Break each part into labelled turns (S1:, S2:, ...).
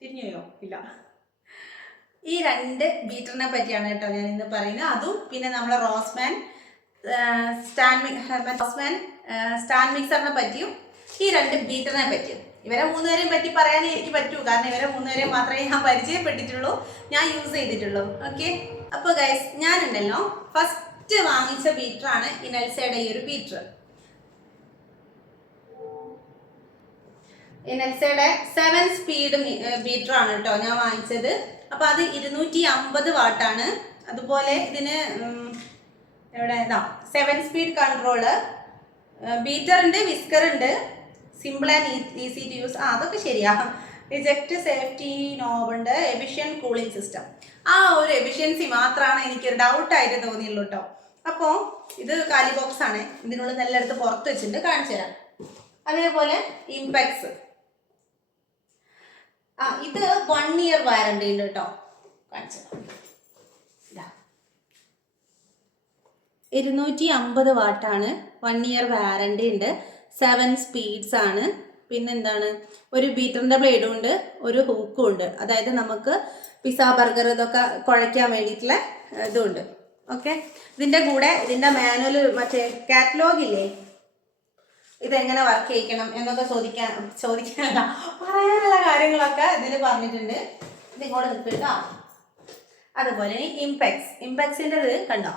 S1: തിരിഞ്ഞുപോയോ? ഇല്ല. ഈ രണ്ട് ബീറ്ററിനെ പറ്റിയാണ് കേട്ടോ ഞാൻ ഇന്ന് പറയുന്നത്. അതും പിന്നെ നമ്മളെ റോസ്മാൻ സ്റ്റാൻ റോസ്മാൻ സ്റ്റാൻ മിക്സറിനെ പറ്റിയും ഈ രണ്ട് ബീറ്ററിനെ പറ്റിയും. ഇവരെ മൂന്നുപേരെയും പറ്റി പറയാനേ എനിക്ക് പറ്റൂ. കാരണം ഇവരെ മൂന്നുപേരെയും മാത്രമേ ഞാൻ പരിചയപ്പെട്ടിട്ടുള്ളൂ. ഞാൻ യൂസ് ചെയ്തിട്ടുള്ളൂ. ഓക്കെ അപ്പോൾ ഗൈസ് ഞാനുണ്ടല്ലോ. ഫസ്റ്റ് വാങ്ങിച്ച ബീറ്ററാണ് ഇനൽസയുടെ ഈ ഒരു ബീറ്റർ. ഇനൽസയുടെ സെവൻ സ്പീഡ് ബീറ്റർ ആണ് കേട്ടോ ഞാൻ വാങ്ങിച്ചത്. അപ്പോൾ അത് ഇരുന്നൂറ്റി അമ്പത് വാട്ടാണ് അതുപോലെ ഇതിന് എവിടെ? സെവൻ സ്പീഡ് കൺട്രോൾ വിസ്കർ ഉണ്ട് simple and easy to use ആ അതൊക്കെ ശരിയാ. റിജക്റ്റ് സേഫ്റ്റി നോബ് ഉണ്ട് എഫിഷ്യൻ കൂളിംഗ് സിസ്റ്റം ആ ഒരു എഫിഷ്യൻസി മാത്രമാണ് എനിക്ക് ഡൗട്ടായിട്ട് തോന്നിയുള്ളൂ കേട്ടോ. അപ്പോൾ ഇത് കാലി ബോക്സ് ആണ് ഇതിനുള്ളിൽ നല്ല എടുത്ത് പുറത്ത് വെച്ചിട്ടുണ്ട്. കാണിച്ചു തരാം അതേപോലെ ഇംപാക്സ് ആ ഇത് വൺ ഇയർ വാറണ്ടി ഉണ്ട് കേട്ടോ ഇരുന്നൂറ്റി അമ്പത് വാട്ടാണ് വൺ ഇയർ വാറണ്ടി ഉണ്ട്. സെവൻ സ്പീഡ്സ് ആണ്. പിന്നെന്താണ് ഒരു ബീറ്ററിന്റെ ബ്ലേഡും ഉണ്ട് ഒരു ഹൂക്കും ഉണ്ട്. അതായത് നമുക്ക് പിസ ബർഗർ ഇതൊക്കെ കുഴയ്ക്കാൻ വേണ്ടിയിട്ടുള്ള ഇതുണ്ട് ഓക്കെ ഇതിന്റെ കൂടെ ഇതിന്റെ മാനുവൽ മറ്റേ കാറ്റലോഗ് ഇല്ലേ? ഇതെങ്ങനെ വർക്ക് ചെയ്യിക്കണം എന്നൊക്കെ ചോദിക്കാൻ ചോദിക്കാനല്ല പറയാനുള്ള കാര്യങ്ങളൊക്കെ ഇതിൽ പറഞ്ഞിട്ടുണ്ട്. ഇത് ഇങ്ങോട്ട് നിൽക്കുക അതുപോലെ ഇംപെക്സ് ഇംപെക്സിന്റെ ഇത് കണ്ടോ?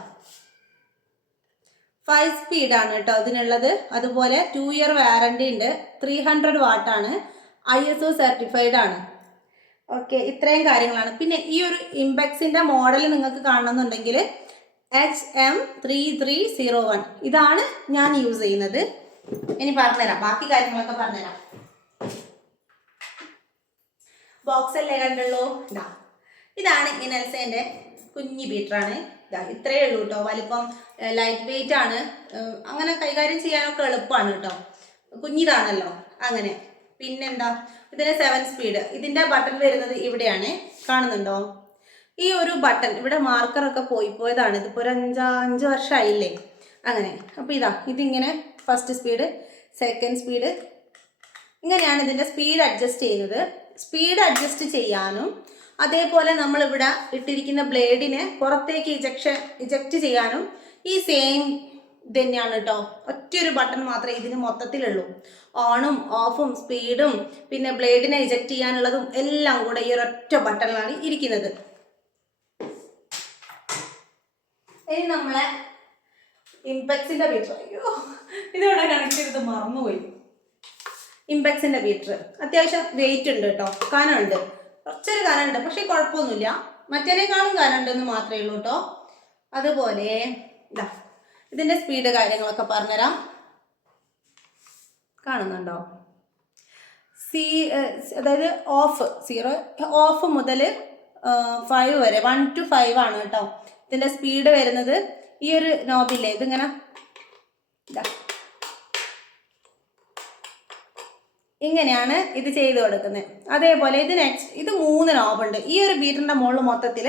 S1: ഫൈവ് സ്പീഡാണ് കേട്ടോ അതിനുള്ളത് അതുപോലെ ടു ഇയർ വാറണ്ടി ഉണ്ട്. ത്രീ ഹൺഡ്രഡ് വാട്ടാണ് ഐ എസ് ഒ സർട്ടിഫൈഡ് ആണ്. ഓക്കെ ഇത്രയും കാര്യങ്ങളാണ്. പിന്നെ ഈ ഒരു ഇംപെക്സിന്റെ മോഡൽ നിങ്ങൾക്ക് കാണണമെന്നുണ്ടെങ്കിൽ H M three three zero one ഇതാണ് ഞാൻ യൂസ് ചെയ്യുന്നത്. ഇനി പറഞ്ഞുതരാം. ബാക്കി കാര്യങ്ങളൊക്കെ പറഞ്ഞുതരാം. ബോക്സ് അല്ലേ കണ്ടുള്ളൂ? ഇതാ. ഇതാണ് ഇനൽസേന്റെ കുഞ്ഞി ബീറ്ററാണ്. ഇതാ ഇത്രയേ ഉള്ളൂ കേട്ടോ. വലിപ്പം ലൈറ്റ് വെയിറ്റ് ആണ്. അങ്ങനെ കൈകാര്യം ചെയ്യാനൊക്കെ എളുപ്പമാണ് കേട്ടോ. കുഞ്ഞിതാണല്ലോ അങ്ങനെ. പിന്നെന്താ? ഇതിന് സെവൻ സ്പീഡ് ഇതിന്റെ ബട്ടൺ വരുന്നത് ഇവിടെയാണ്. കാണുന്നുണ്ടോ? ഈ ഒരു ബട്ടൺ ഇവിടെ മാർക്കറൊക്കെ പോയി പോയതാണ്. ഇതിപ്പോൾ ഒരു അഞ്ചാ അഞ്ച് വർഷമായില്ലേ അങ്ങനെ. അപ്പോൾ ഇതാ ഇതിങ്ങനെ ഫസ്റ്റ് സ്പീഡ് സെക്കൻഡ് സ്പീഡ് ഇങ്ങനെയാണ് ഇതിന്റെ സ്പീഡ് അഡ്ജസ്റ്റ് ചെയ്യുന്നത്. സ്പീഡ് അഡ്ജസ്റ്റ് ചെയ്യാനും അതേപോലെ നമ്മളിവിടെ ഇട്ടിരിക്കുന്ന ബ്ലേഡിനെ പുറത്തേക്ക് ഇജക്ഷൻ ഇജക്റ്റ് ചെയ്യാനും ഈ സെയിം തന്നെയാണ് കേട്ടോ. ഒറ്റൊരു ബട്ടൺ മാത്രമേ ഇതിന് മൊത്തത്തിലുള്ളൂ. ഓണും ഓഫും സ്പീഡും പിന്നെ ബ്ലേഡിനെ ഇജക്റ്റ് ചെയ്യാനുള്ളതും എല്ലാം കൂടെ ഈ ഒരൊറ്റ ബട്ടണിലാണ് ഇരിക്കുന്നത്. ഇനി നമ്മളെ ഇംപെക്സിന്റെ ബീറ്റർ അയ്യോ. ഇതോടെ കണക്ട് ചെയ്തത് മറന്നുപോയി. ഇംപെക്സിന്റെ ബീറ്റർ അത്യാവശ്യം വെയിറ്റ് ഉണ്ട് കേട്ടോ. കനമുണ്ട് കുറച്ചൊരു കനമുണ്ട് പക്ഷേ കുഴപ്പമൊന്നുമില്ല. മറ്റേനേക്കാളും കനമുണ്ടെന്ന് മാത്രമേ ഉള്ളൂ കേട്ടോ. അതുപോലെ ഇതാ ഇതിന്റെ സ്പീഡ് കാര്യങ്ങളൊക്കെ പറഞ്ഞുതരാം. കാണുന്നുണ്ടോ? സി അതായത് ഓഫ് സീറോ ഓഫ് മുതൽ ഫൈവ് വരെ. വൺ ടു ഫൈവ് ആണ് കേട്ടോ. ഇതിന്റെ സ്പീഡ് വരുന്നത്. ഈ ഒരു നോബില്ലേ ഇതിങ്ങനെ. ഇതാ. ഇങ്ങനെയാണ് ഇത് ചെയ്ത് കൊടുക്കുന്നത്. അതേപോലെ ഇത് നെക്സ്റ്റ് ഇത് മൂന്ന് നോബുണ്ട്. ഈ ഒരു ബീറ്ററിന്റെ മുകളിൽ മൊത്തത്തിൽ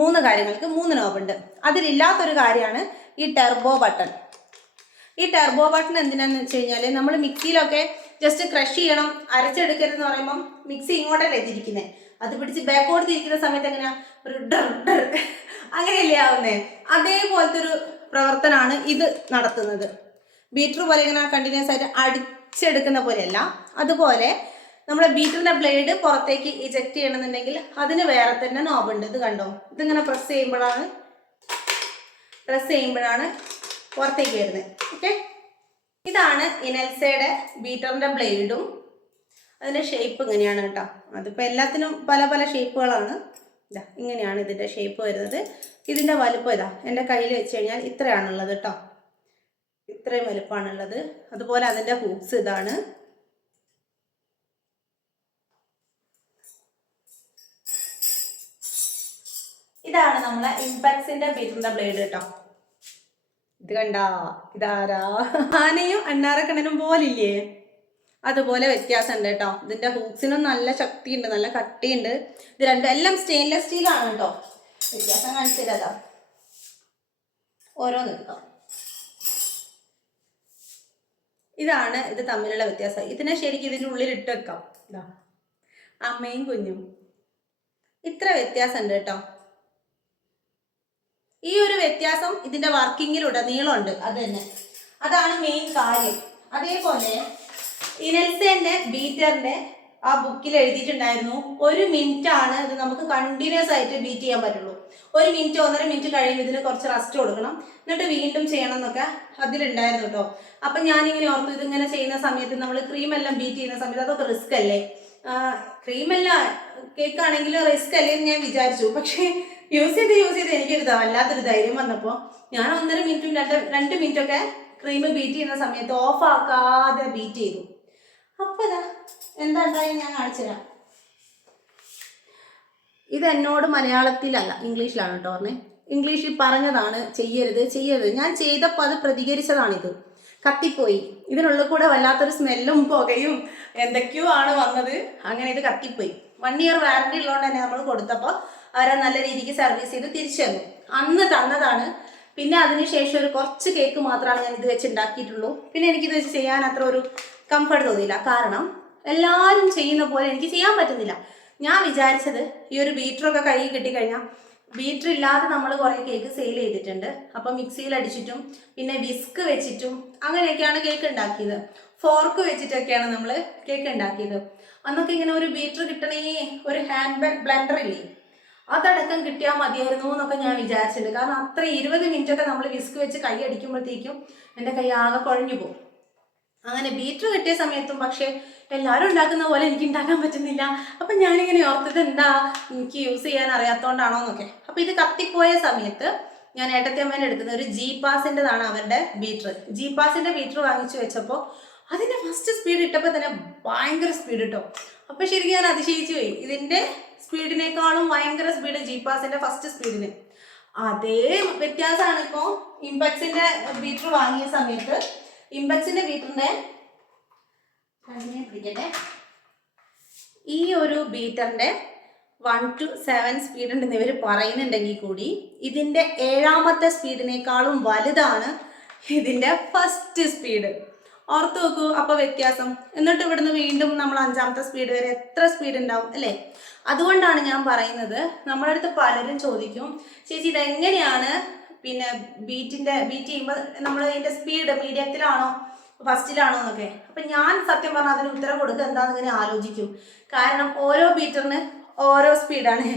S1: മൂന്ന് കാര്യങ്ങൾക്ക് മൂന്ന് നോബുണ്ട്. അതിലില്ലാത്തൊരു കാര്യമാണ് ഈ ടെർബോ ബട്ടൺ ഈ ടെർബോ ബട്ടൺ എന്തിനാന്ന് വെച്ച് കഴിഞ്ഞാൽ നമ്മൾ മിക്സിയിലൊക്കെ ജസ്റ്റ് ക്രഷ് ചെയ്യണം അരച്ചെടുക്കരുതെന്ന് പറയുമ്പം മിക്സി ഇങ്ങോട്ടല്ലേ തിരിക്കുന്നത് അത് പിടിച്ച് ബാക്കോട്ട് തിരിക്കുന്ന സമയത്ത് എങ്ങനെയാ? ഒരു ഡർ ഡർ. അങ്ങനെയല്ലേ ആവുന്നേ? അതേപോലത്തെ ഒരു പ്രവർത്തനമാണ് ഇത് നടത്തുന്നത്. ബീറ്റർ പോലെ ഇങ്ങനെ കണ്ടിന്യൂസ് ആയിട്ട് അടിച്ചെടുക്കുന്ന പോലെയല്ല. അതുപോലെ നമ്മളെ ബീറ്ററിന്റെ ബ്ലേഡ് പുറത്തേക്ക് ഇജക്ട് ചെയ്യണമെന്നുണ്ടെങ്കിൽ അതിന് വേറെ തന്നെ നോബുണ്ട് ഇത് കണ്ടോ? ഇതിങ്ങനെ പ്രസ് ചെയ്യുമ്പോഴാണ് പ്രസ് ചെയ്യുമ്പോഴാണ് പുറത്തേക്ക് വരുന്നത്. ഓക്കെ ഇതാണ് ഇനൽസയുടെ ബീറ്ററിന്റെ ബ്ലേഡും. അതിന്റെ ഷേപ്പ് ഇങ്ങനെയാണ് കേട്ടോ. അതിപ്പോൾ എല്ലാത്തിനും പല പല ഷേപ്പുകളാണ് ഇതാ ഇങ്ങനെയാണ് ഇതിന്റെ ഷേപ്പ് വരുന്നത്. ഇതിന്റെ വലുപ്പം ഇതാ എന്റെ കയ്യിൽ വെച്ച് കഴിഞ്ഞാൽ ഇത്രയാണുള്ളത് കേട്ടോ ഇത്രയും വലുപ്പമാണുള്ളത്. അതുപോലെ അതിന്റെ ഹൂക്സ് ഇതാണ്. ഇതാണ് നമ്മളെ ഇംപാക്സിന്റെ ബീറ്ററിന്റെ ബ്ലേഡ് കേട്ടോ ഇത് കണ്ടാ ഇതാരാ? ആനയും അണ്ണാറക്കണ്ണനും പോലില്ലേ? അതുപോലെ വ്യത്യാസമുണ്ട് കേട്ടോ. ഇതിന്റെ ഹൂക്സിനും നല്ല ശക്തിയുണ്ട് നല്ല കട്ടിയുണ്ട്. ഇത് രണ്ടും എല്ലാം സ്റ്റെയിൻലെസ് സ്റ്റീലാണ് കേട്ടോ. വ്യത്യാസം കാണിച്ചില്ലതാ ഓരോന്ന് എടുക്കാം. ഇതാണ് ഇത് തമ്മിലുള്ള വ്യത്യാസം. ഇതിനെ ശരിക്കും ഇതിന്റെ ഉള്ളിൽ ഇട്ട് വെക്കാം. അമ്മയും കുഞ്ഞും. ഇത്ര വ്യത്യാസമുണ്ട് കേട്ടോ. ഈ ഒരു വ്യത്യാസം ഇതിന്റെ വർക്കിങ്ങിലുടനീളമുണ്ട് അത് തന്നെ. അതാണ് മെയിൻ കാര്യം. അതേപോലെ ഇനൽസെന്റെ ബീറ്ററിന്റെ ആ ബുക്കിൽ എഴുതിയിട്ടുണ്ടായിരുന്നു ഒരു മിനിറ്റ് ആണ് ഇത് നമുക്ക് കണ്ടിന്യൂസ് ആയിട്ട് ബീറ്റ് ചെയ്യാൻ പറ്റുള്ളൂ. ഒരു മിനിറ്റ് ഒന്നര മിനിറ്റ് കഴിയുമ്പോൾ ഇതിന് കുറച്ച് റെസ്റ്റ് കൊടുക്കണം. എന്നിട്ട് വീണ്ടും ചെയ്യണം എന്നൊക്കെ അതിലുണ്ടായിരുന്നു കേട്ടോ. അപ്പൊ ഞാനിങ്ങനെ ഓർത്തു ഇതിങ്ങനെ ചെയ്യുന്ന സമയത്ത് നമ്മൾ ക്രീം എല്ലാം ബീറ്റ് ചെയ്യുന്ന സമയത്ത് അതൊക്കെ റിസ്ക് അല്ലേ? ക്രീമല്ല കേക്ക് ആണെങ്കിൽ റിസ്ക് അല്ലേ എന്ന് ഞാൻ വിചാരിച്ചു. പക്ഷേ യൂസ് ചെയ്ത് യൂസ് ചെയ്ത് എനിക്കൊരു വല്ലാത്തൊരു ധൈര്യം വന്നപ്പോൾ ഞാൻ ഒന്നര മിനിറ്റും രണ്ട് രണ്ട് മിനിറ്റൊക്കെ ക്രീം ബീറ്റ് ചെയ്യുന്ന സമയത്ത് ഓഫ് ആക്കാതെ ബീറ്റ് ചെയ്തു. അപ്പോൾ ഇതാ എന്താ ഉണ്ടായി ഞാൻ കാണിച്ചുതരാം. ഇത് എന്നോട് മലയാളത്തിലല്ല ഇംഗ്ലീഷിലാണ് കേട്ടോ പറഞ്ഞത് ഇംഗ്ലീഷിൽ പറഞ്ഞതാണ് ചെയ്യരുത് ചെയ്യരുത്. ഞാൻ ചെയ്തപ്പോൾ അത് പ്രതികരിച്ചതാണിത്. കത്തിപ്പോയി. ഇതിനുള്ളിൽ കൂടെ വല്ലാത്തൊരു സ്മെല്ലും പുകയും എന്തൊക്കെയോ ആണ് വന്നത്. അങ്ങനെ ഇത് കത്തിപ്പോയി. വൺ ഇയർ വാറണ്ടി ഉള്ളതുകൊണ്ട് തന്നെ നമ്മൾ കൊടുത്തപ്പോൾ അവരെ നല്ല രീതിക്ക് സർവീസ് ചെയ്ത് തിരിച്ചു തന്നു. അന്ന് തന്നതാണ്. പിന്നെ അതിനുശേഷം ഒരു കുറച്ച് കേക്ക് മാത്രമാണ് ഞാൻ ഇത് വെച്ച് ഉണ്ടാക്കിയിട്ടുള്ളൂ. പിന്നെ എനിക്കിത് വെച്ച് ചെയ്യാൻ അത്ര ഒരു കംഫർട്ട് തോന്നിയില്ല. കാരണം എല്ലാവരും ചെയ്യുന്ന പോലെ എനിക്ക് ചെയ്യാൻ പറ്റുന്നില്ല. ഞാൻ വിചാരിച്ചത് ഈ ഒരു ബീറ്ററൊക്കെ കൈ കിട്ടിക്കഴിഞ്ഞാൽ ബീറ്റർ ഇല്ലാതെ നമ്മൾ കുറേ കേക്ക് സെയിൽ ചെയ്തിട്ടുണ്ട്. അപ്പം മിക്സിയിൽ അടിച്ചിട്ടും പിന്നെ വിസ്ക് വെച്ചിട്ടും അങ്ങനെയൊക്കെയാണ് കേക്ക് ഉണ്ടാക്കിയത്. ഫോർക്ക് വെച്ചിട്ടൊക്കെയാണ് നമ്മൾ കേക്ക് ഉണ്ടാക്കിയത്. അന്നൊക്കെ ഇങ്ങനെ ഒരു ബീറ്റർ കിട്ടണേ ഒരു ഹാൻഡ് ബ്ലെൻഡർ ഇല്ലേ? അതടക്കം കിട്ടിയാൽ മതിയായിരുന്നു എന്നൊക്കെ ഞാൻ വിചാരിച്ചിട്ടുണ്ട്. കാരണം അത്ര ഇരുപത് മിനിറ്റൊക്കെ നമ്മൾ വിസ്ക് വെച്ച് കൈ അടിക്കുമ്പോഴത്തേക്കും എന്റെ കൈ ആകെ കുഴഞ്ഞു പോകും. അങ്ങനെ ബീറ്റർ കിട്ടിയ സമയത്തും പക്ഷേ എല്ലാവരും ഉണ്ടാക്കുന്ന പോലെ എനിക്ക് ഉണ്ടാക്കാൻ പറ്റുന്നില്ല. അപ്പം ഞാനിങ്ങനെ ഓർത്തത് എന്താ എനിക്ക് യൂസ് ചെയ്യാൻ അറിയാത്തതുകൊണ്ടാണോ എന്നൊക്കെ അപ്പം ഇത് കത്തിപ്പോയ സമയത്ത് ഞാൻ ഏട്ടത്തിയമ്മേന്റെ എടുക്കുന്ന ഒരു ജി പാസിന്റെതാണ് അവരുടെ ബീറ്റർ ജി പാസിന്റെ ബീറ്റർ വാങ്ങിച്ചു വെച്ചപ്പോൾ അതിന്റെ ഫസ്റ്റ് സ്പീഡ് ഇട്ടപ്പോൾ തന്നെ ഭയങ്കര സ്പീഡ് കിട്ടും അപ്പോൾ ശരിക്കും ഞാൻ അതിശയിച്ചു പോയി. ഇതിന്റെ സ്പീഡിനേക്കാളും ഭയങ്കര സ്പീഡ് ജി പാസിന്റെ ഫസ്റ്റ് സ്പീഡിന് അതേ വ്യത്യാസമാണ് ഇപ്പോൾ ഇമ്പക്സിന്റെ ബീറ്റർ വാങ്ങിയ സമയത്ത് ഇമ്പക്സിന്റെ ബീറ്ററിന്റെ പിടിക്കട്ടെ. ഈ ഒരു ബീറ്ററിന്റെ വൺ ടു സെവൻ സ്പീഡ് ഉണ്ടെന്ന് ഇവർ പറയുന്നുണ്ടെങ്കിൽ കൂടി ഇതിന്റെ ഏഴാമത്തെ സ്പീഡിനേക്കാളും വലുതാണ് ഇതിന്റെ ഫസ്റ്റ് സ്പീഡ് ഓർത്ത് നോക്കൂ അപ്പോൾ വ്യത്യാസം. എന്നിട്ട് ഇവിടുന്ന് വീണ്ടും നമ്മൾ അഞ്ചാമത്തെ സ്പീഡ് വരെ എത്ര സ്പീഡ് ഉണ്ടാവും അല്ലേ? അതുകൊണ്ടാണ് ഞാൻ പറയുന്നത് നമ്മുടെ അടുത്ത് പലരും ചോദിക്കും ചേച്ചി ഇതെങ്ങനെയാണ് പിന്നെ ബീറ്റിന്റെ ബീറ്റ് ചെയ്യുമ്പോൾ നമ്മൾ ഇതിന്റെ സ്പീഡ് മീഡിയത്തിലാണോ ഫസ്റ്റിലാണോ എന്നൊക്കെ. അപ്പൊ ഞാൻ സത്യം പറഞ്ഞാൽ അതിന് ഉത്തരം കൊടുക്കുക എന്താണെന്ന് ഇങ്ങനെ ആലോചിക്കും. കാരണം ഓരോ ബീറ്ററിന് ഓരോ സ്പീഡാണ്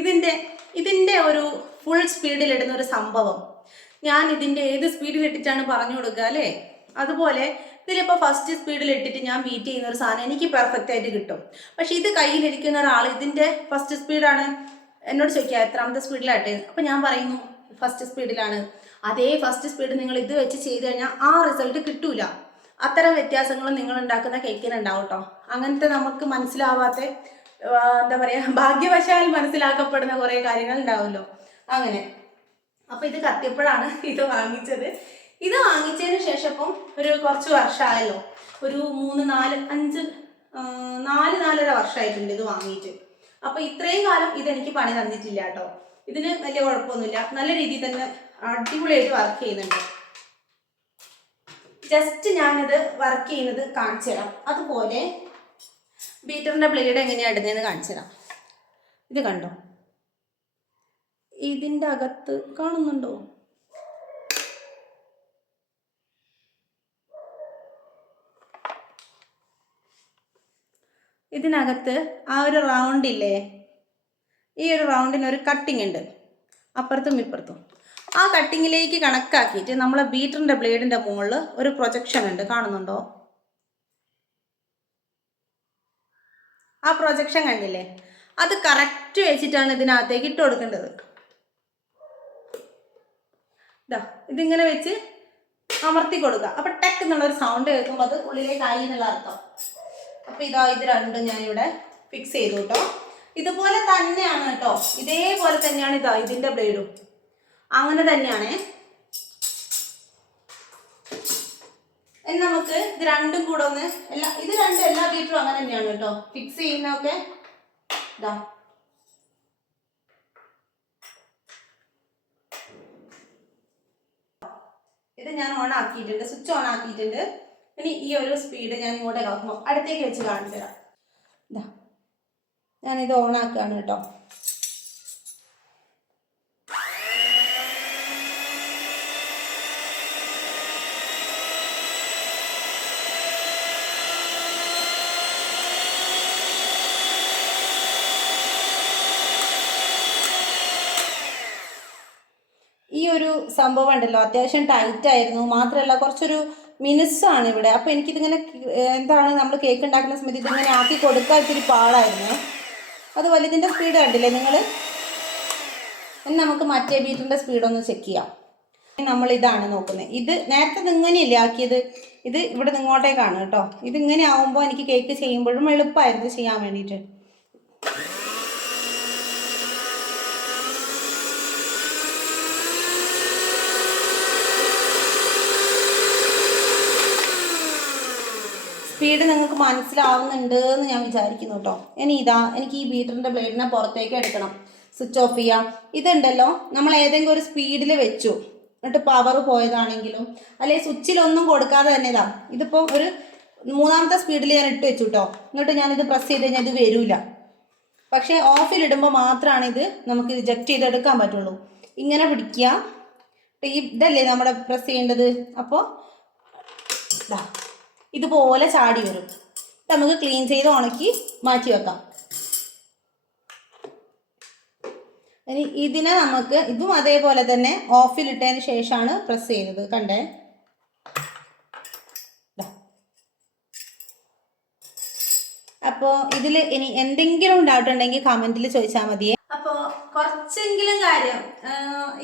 S1: ഇതിന്റെ ഇതിന്റെ ഒരു ഫുൾ സ്പീഡിൽ ഇടുന്ന ഒരു സംഭവം. ഞാൻ ഇതിന്റെ ഏത് സ്പീഡിൽ ഇട്ടിട്ടാണ് പറഞ്ഞു കൊടുക്കുക അല്ലേ? അതുപോലെ ഇതിലിപ്പോൾ ഫസ്റ്റ് സ്പീഡിൽ ഇട്ടിട്ട് ഞാൻ ബീറ്റ് ചെയ്യുന്ന ഒരു സാധനം എനിക്ക് പെർഫെക്റ്റ് ആയിട്ട് കിട്ടും. പക്ഷെ ഇത് കയ്യിലിരിക്കുന്ന ഒരാൾ ഇതിന്റെ ഫസ്റ്റ് സ്പീഡാണ് എന്നോട് ചോദിക്കുക എത്രാമത്തെ സ്പീഡിലാട്ടെ അപ്പം ഞാൻ പറയുന്നു ഫസ്റ്റ് സ്പീഡിലാണ് അതേ ഫസ്റ്റ് സ്പീഡ് നിങ്ങൾ ഇത് വെച്ച് ചെയ്ത് കഴിഞ്ഞാൽ ആ റിസൾട്ട് കിട്ടൂല. അത്തരം വ്യത്യാസങ്ങൾ നിങ്ങൾ ഉണ്ടാക്കുന്ന കേക്കിന് ഉണ്ടാവും കേട്ടോ അങ്ങനത്തെ നമുക്ക് മനസ്സിലാവാത്ത എന്താ പറയുക ഭാഗ്യവശാൽ മനസ്സിലാക്കപ്പെടുന്ന കുറേ കാര്യങ്ങൾ ഉണ്ടാവുമല്ലോ. അങ്ങനെ. അപ്പോൾ ഇത് കത്തിയപ്പോഴാണ് ഇത് വാങ്ങിച്ചത്. ഇത് വാങ്ങിച്ചതിന് ശേഷം ഇപ്പം ഒരു കുറച്ച് വർഷമായല്ലോ. ഒരു മൂന്ന് നാല് അഞ്ച് നാല് നാലര വർഷമായിട്ടുണ്ട് ഇത് വാങ്ങിയിട്ട്. അപ്പോൾ ഇത്രയും കാലം ഇതെനിക്ക് പണി തന്നിട്ടില്ല കേട്ടോ ഇതിന് വലിയ കുഴപ്പമൊന്നുമില്ല. നല്ല രീതിയിൽ തന്നെ അടിപൊളിയായിട്ട് വർക്ക് ചെയ്യുന്നുണ്ട്. ജസ്റ്റ് ഞാനിത് വർക്ക് ചെയ്യുന്നത് കാണിച്ചു തരാം. അതുപോലെ ബീറ്ററിന്റെ ബ്ലേഡ് എങ്ങനെയാണ് ഇടുന്നതെന്ന് കാണിച്ചു തരാം. ഇത് കണ്ടോ? ഇതിന്റെ അകത്ത് കാണുന്നുണ്ടോ? ഇതിനകത്ത് ആ ഒരു റൗണ്ട് ഇല്ലേ? ഈ ഒരു റൗണ്ടിന് ഒരു കട്ടിങ് ഉണ്ട്. അപ്പുറത്തും ഇപ്പുറത്തും. ആ കട്ടിങ്ങിലേക്ക് കണക്കാക്കിയിട്ട് നമ്മളെ ബീറ്ററിന്റെ ബ്ലേഡിന്റെ മുകളിൽ ഒരു പ്രൊജക്ഷൻ ഉണ്ട്. കാണുന്നുണ്ടോ? ആ പ്രൊജക്ഷൻ കണ്ടില്ലേ? അത് കറക്റ്റ് വെച്ചിട്ടാണ് ഇതിനകത്തേക്ക് ഇട്ട് കൊടുക്കേണ്ടത്. ഇതാ ഇതിങ്ങനെ വെച്ച് അമർത്തി കൊടുക്കുക. അപ്പൊ ടെക് എന്നുള്ള ഒരു സൗണ്ട് കേൾക്കുമ്പോൾ അത് ഉള്ളിലേക്ക് ആയി എന്നുള്ള അർത്ഥം. അപ്പൊ ഇതാ ഇത് രണ്ടും ഞാനിവിടെ ഫിക്സ് ചെയ്തു കേട്ടോ. ഇതുപോലെ തന്നെയാണ് കേട്ടോ. ഇതേപോലെ തന്നെയാണ് ഇതാ ഇതിന്റെ ബ്ലേഡും അങ്ങനെ തന്നെയാണേ. ഇനി നമുക്ക് ഇത് രണ്ടും കൂടെ ഒന്ന് എല്ലാ ഇത് രണ്ടും എല്ലാ ബീറ്ററും അങ്ങനെ തന്നെയാണ് കേട്ടോ. ഫിക്സ് ചെയ്യുന്നതൊക്കെ ഇതാ. ഇത് ഞാൻ ഓൺ ആക്കിയിട്ടുണ്ട് സ്വിച്ച് ഓൺ ആക്കിയിട്ടുണ്ട്. ഇനി ഈ ഒരു സ്പീഡ് ഞാൻ ഇങ്ങോട്ടേക്ക് അടുത്തേക്ക് വെച്ച് കാണിച്ചു തരാം ഇതാ. ഞാനിത് ഓണാക്കുകയാണ് കേട്ടോ. ഈ ഒരു സംഭവം ഉണ്ടല്ലോ അത്യാവശ്യം ടൈറ്റ് ആയിരുന്നു. മാത്രമല്ല കുറച്ചൊരു മിനുസാണ് ഇവിടെ. അപ്പോൾ എനിക്കിതിങ്ങനെ എന്താണ് നമ്മൾ കേക്ക് ഉണ്ടാക്കുന്ന സമയത്ത് ഇതിങ്ങനെ ആക്കി കൊടുക്കാൻ ഇത്തിരി പാടായിരുന്നു. അതുപോലെ ഇതിന്റെ സ്പീഡ് കണ്ടില്ലേ നിങ്ങൾ ഇനി നമുക്ക് മറ്റേ ബീറ്റിന്റെ സ്പീഡൊന്ന് ചെക്ക് ചെയ്യാം. നമ്മൾ ഇതാണ് നോക്കുന്നത്. ഇത് നേരത്തെ നിങ്ങനെയല്ലേ ആക്കിയത്? ഇത് ഇവിടെ നിങ്ങോട്ടേക്കാണ് കേട്ടോ. ഇങ്ങനെ ആവുമ്പോൾ എനിക്ക് കേക്ക് ചെയ്യുമ്പോഴും എളുപ്പമായിരുന്നു ചെയ്യാൻ വേണ്ടിയിട്ട്. സ്പീഡ് നിങ്ങൾക്ക് മനസ്സിലാവുന്നുണ്ട് എന്ന് ഞാൻ വിചാരിക്കുന്നു കേട്ടോ ഇനി ഇതാ എനിക്ക് ഈ ബീറ്ററിന്റെ ബ്ലേഡിനെ പുറത്തേക്ക് എടുക്കണം. സ്വിച്ച് ഓഫ് ചെയ്യാം. ഇതുണ്ടല്ലോ നമ്മൾ ഏതെങ്കിലും ഒരു സ്പീഡിൽ വെച്ചു. എന്നിട്ട് പവർ പോയതാണെങ്കിലും അല്ലെങ്കിൽ സ്വിച്ചിലൊന്നും കൊടുക്കാതെ തന്നെ ഇതാ. ഇതിപ്പോൾ ഒരു മൂന്നാമത്തെ സ്പീഡിൽ ഞാൻ ഇട്ട് വെച്ചു കേട്ടോ എന്നിട്ട് ഞാൻ ഇത് പ്രസ് ചെയ്ത് കഴിഞ്ഞാൽ ഇത് വരില്ല പക്ഷേ ഓഫിലിടുമ്പോൾ മാത്രമാണ് ഇത് നമുക്ക് റിജക്റ്റ് ചെയ്തെടുക്കാൻ പറ്റുള്ളൂ. ഇങ്ങനെ പിടിക്കുക ഇതല്ലേ നമ്മുടെ പ്രസ് ചെയ്യേണ്ടത്? അപ്പോൾ ദാ. ഇതുപോലെ ചാടി വരും. നമുക്ക് ക്ലീൻ ചെയ്ത് ഉണക്കി മാറ്റി വെക്കാം. ഇനി ഇതിനെ നമുക്ക് ഇതും അതേപോലെ തന്നെ ഓഫിലിട്ടതിന് ശേഷമാണ് പ്രസ് ചെയ്യുന്നത്. കണ്ടേ. അപ്പോൾ ഇതിൽ ഇനി എന്തെങ്കിലും ഡൗട്ട് ഉണ്ടെങ്കിൽ കമന്റിൽ ചോദിച്ചാൽ മതിയേ. അപ്പോൾ കുറച്ചെങ്കിലും കാര്യം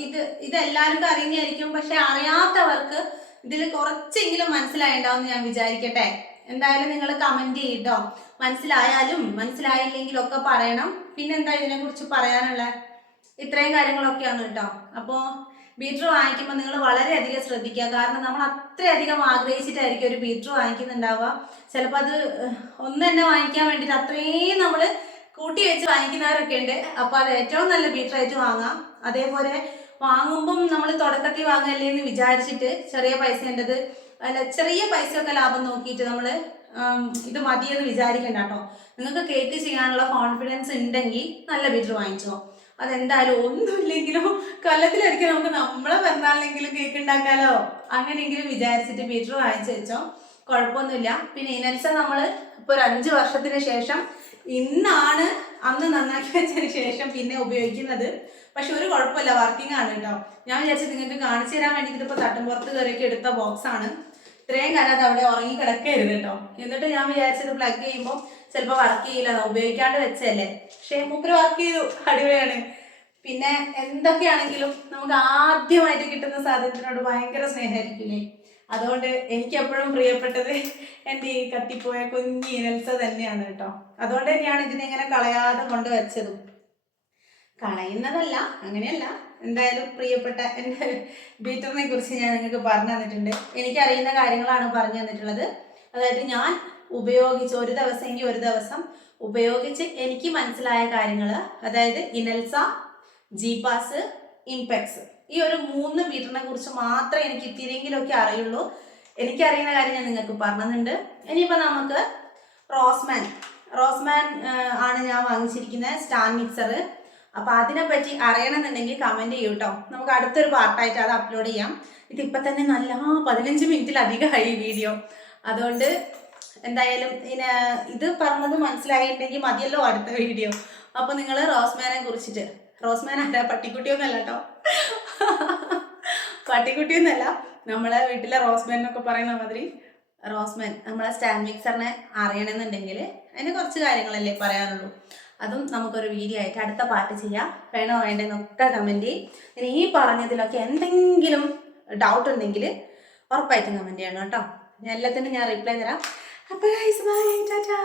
S1: ഇത് ഇതെല്ലാവർക്കും അറിയുന്നതായിരിക്കും പക്ഷെ അറിയാത്തവർക്ക് ഇതിൽ കുറച്ചെങ്കിലും മനസ്സിലായിണ്ടാവും ഞാൻ വിചാരിക്കട്ടെ. എന്തായാലും നിങ്ങൾ കമന്റ് ചെയ്യട്ടോ മനസ്സിലായാലും മനസ്സിലായില്ലെങ്കിലും ഒക്കെ പറയണം. പിന്നെന്താ ഇതിനെക്കുറിച്ച് പറയാനുള്ള? ഇത്രയും കാര്യങ്ങളൊക്കെയാണ് കേട്ടോ അപ്പോ ബീറ്റർ വാങ്ങിക്കുമ്പോൾ നിങ്ങൾ വളരെയധികം ശ്രദ്ധിക്കുക. കാരണം നമ്മൾ അത്രയധികം ആഗ്രഹിച്ചിട്ടായിരിക്കും ഒരു ബീറ്റർ വാങ്ങിക്കുന്നുണ്ടാവുക. ചിലപ്പോൾ അത് ഒന്ന് തന്നെ വാങ്ങിക്കാൻ വേണ്ടിയിട്ട് അത്രയും നമ്മൾ കൂട്ടി വെച്ച് വാങ്ങിക്കുന്നവരൊക്കെ ഉണ്ട് അപ്പോൾ അത് ഏറ്റവും നല്ല ബീറ്ററായിട്ട് വാങ്ങാം. അതേപോലെ വാങ്ങുമ്പം നമ്മൾ തുടക്കത്തിൽ വാങ്ങല്ലേ എന്ന് വിചാരിച്ചിട്ട് ചെറിയ പൈസേന്റെത് അല്ല ചെറിയ പൈസയൊക്കെ ലാഭം നോക്കിയിട്ട് നമ്മൾ ഇത് മതിയെന്ന് വിചാരിക്കണ്ട കേട്ടോ. നിങ്ങൾക്ക് കേക്ക് ചെയ്യാനുള്ള കോൺഫിഡൻസ് ഉണ്ടെങ്കിൽ നല്ല ബീറ്റർ വാങ്ങിച്ചോ. അതെന്തായാലും ഒന്നുമില്ലെങ്കിലും കൊല്ലത്തിലൊരിക്കൽ നമുക്ക് നമ്മളെ പിറന്നാളിനെങ്കിലും കേക്ക് ഉണ്ടാക്കാലോ. അങ്ങനെയെങ്കിലും വിചാരിച്ചിട്ട് ബീറ്റർ വാങ്ങിച്ചു വെച്ചോ. കുഴപ്പമൊന്നുമില്ല. പിന്നെ ഇനൽസ നമ്മൾ ഇപ്പോൾ ഒരു അഞ്ച് വർഷത്തിന് ശേഷം ഇന്നാണ് അന്ന് നന്നാക്കി വെച്ചതിന് ശേഷം പിന്നെ ഉപയോഗിക്കുന്നത്. പക്ഷെ ഒരു കുഴപ്പമില്ല വർക്കിംഗ് ആണ് കേട്ടോ ഞാൻ വിചാരിച്ചത് നിങ്ങൾക്ക് കാണിച്ചു തരാൻ വേണ്ടി ഇതിപ്പോൾ തട്ടുംപുറത്ത് കയറിയൊക്കെ എടുത്ത ബോക്സ് ആണ്. ഇത്രയും കാലം അത് അവിടെ ഉറങ്ങി കിടക്കരുത് കേട്ടോ എന്നിട്ട് ഞാൻ വിചാരിച്ചത് പ്ലഗ് ചെയ്യുമ്പോൾ ചിലപ്പോൾ വർക്ക് ചെയ്യില്ല ഉപയോഗിക്കാണ്ട് വെച്ചല്ലേ പക്ഷേ മൂപ്പര് വർക്ക് ചെയ്തു അടിപൊളിയാണ്. പിന്നെ എന്തൊക്കെയാണെങ്കിലും നമുക്ക് ആദ്യമായിട്ട് കിട്ടുന്ന സാധനത്തിനോട് ഭയങ്കര സ്നേഹമായിരിക്കില്ലേ അതുകൊണ്ട് എനിക്ക് എപ്പോഴും പ്രിയപ്പെട്ടത് എന്റെ ഈ കത്തിപ്പോയ കുഞ്ഞി തന്നെയാണ് കേട്ടോ അതുകൊണ്ട് തന്നെയാണ് ഇതിനെ ഇങ്ങനെ കളയാതെ കൊണ്ട് വെച്ചതും. കളയുന്നതല്ല അങ്ങനെയല്ല. എന്തായാലും പ്രിയപ്പെട്ട എന്റെ ബീറ്ററിനെ കുറിച്ച് ഞാൻ നിങ്ങൾക്ക് പറഞ്ഞു തന്നിട്ടുണ്ട്. എനിക്കറിയുന്ന കാര്യങ്ങളാണ് പറഞ്ഞു തന്നിട്ടുള്ളത്. അതായത് ഞാൻ ഉപയോഗിച്ച് ഒരു ദിവസമെങ്കിൽ ഒരു ദിവസം ഉപയോഗിച്ച് എനിക്ക് മനസ്സിലായ കാര്യങ്ങൾ അതായത് ഇനൽസ ജീപാസ് ഇംപെക്സ് ഈ ഒരു മൂന്ന് ബീറ്ററിനെ കുറിച്ച് മാത്രമേ എനിക്ക് ഇത്തിരിയെങ്കിലുമൊക്കെ അറിയുള്ളൂ. എനിക്കറിയുന്ന കാര്യം ഞാൻ നിങ്ങൾക്ക് പറഞ്ഞിട്ടുണ്ട്. ഇനിയിപ്പോൾ നമുക്ക് റോസ്മാൻ. റോസ്മാൻ ആണ് ഞാൻ വാങ്ങിച്ചിരിക്കുന്നത് സ്റ്റാൻ മിക്സർ അതിനെപ്പറ്റി അറിയണമെന്നുണ്ടെങ്കിൽ കമന്റ് ചെയ്യൂ കേട്ടോ നമുക്ക് അടുത്തൊരു പാർട്ടായിട്ട് അത് അപ്ലോഡ് ചെയ്യാം. ഇതിപ്പോൾ തന്നെ നല്ല പതിനഞ്ച് മിനിറ്റിലധികമായി വീഡിയോ അതുകൊണ്ട് എന്തായാലും ഇന ഇത് പറഞ്ഞത് മനസ്സിലായിട്ടുണ്ടെങ്കിൽ മതിയല്ലോ അടുത്ത വീഡിയോ അപ്പോൾ നിങ്ങൾ റോസ്മാനെ കുറിച്ചിട്ട്. റോസ്മാൻ അല്ല പട്ടിക്കുട്ടിയൊന്നല്ല കേട്ടോ. പട്ടിക്കുട്ടിയൊന്നല്ല. നമ്മളെ വീട്ടിലെ റോസ്മാൻ എന്നൊക്കെ പറയുന്ന മാതിരി റോസ്മാൻ നമ്മളെ സ്റ്റാൻഡ് മിക്സറിനെ അറിയണമെന്നുണ്ടെങ്കിൽ അതിന് കുറച്ച് കാര്യങ്ങളല്ലേ പറയാനുള്ളൂ. അതും നമുക്കൊരു വീഡിയോ ആയിട്ട് അടുത്ത പാർട്ട് ചെയ്യാം. വേണോ വേണ്ടെന്നൊക്കെ കമന്റ് ചെയ്യും. ഇനി ഈ പറഞ്ഞതിലൊക്കെ എന്തെങ്കിലും ഡൗട്ട് ഉണ്ടെങ്കിൽ ഉറപ്പായിട്ടും കമന്റ് ചെയ്യണം കേട്ടോ. എല്ലാത്തിനും ഞാൻ റിപ്ലൈ തരാം. അപ്പോൾ ബൈ ടാറ്റാ